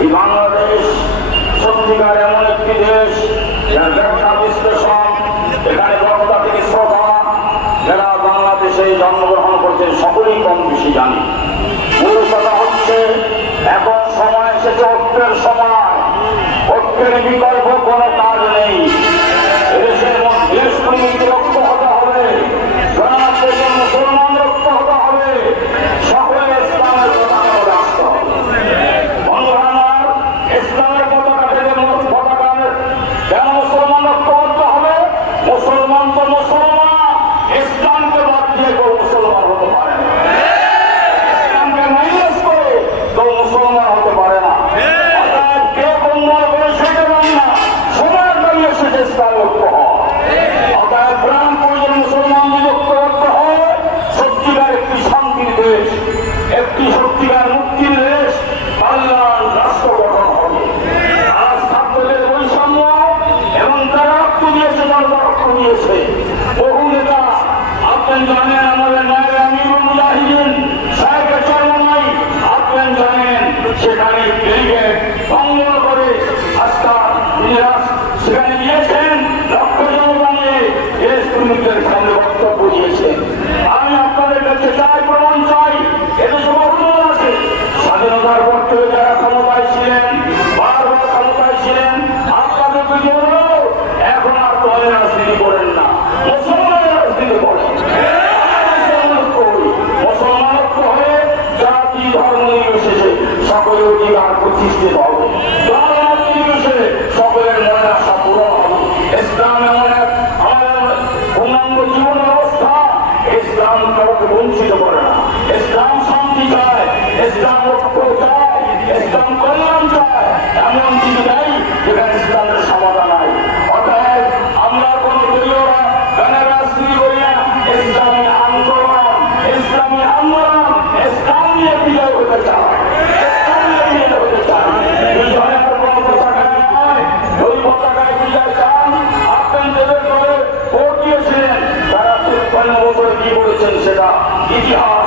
এই বাংলাদেশ সত্যিকার এমন একটি দেশ যার ব্যাখ্যা, বিশ্লেষণ, এখানে বক্তা থেকে শ্রোতা, যারা বাংলাদেশে জন্মগ্রহণ করছেন, সকলেই কম বেশি জানে। মূল কথা হচ্ছে, এখন সময় এসেছে ঐক্যের সময়। ঐক্যের বিকল্প মুসলমান ইসলাম মানুষ হয়ে বহু নেতা আপনার জানে সকলে উচিত আর প্রতিষ্ঠিত হবে সকলের মনে আশা ইসলাম না। ইসলাম শান্তি চায়, ইসলাম ঐক্য চায়, ইসলাম কল্যাণ চায়। এমন নভেম্বর কি বলেছেন সেটা ইতিহাস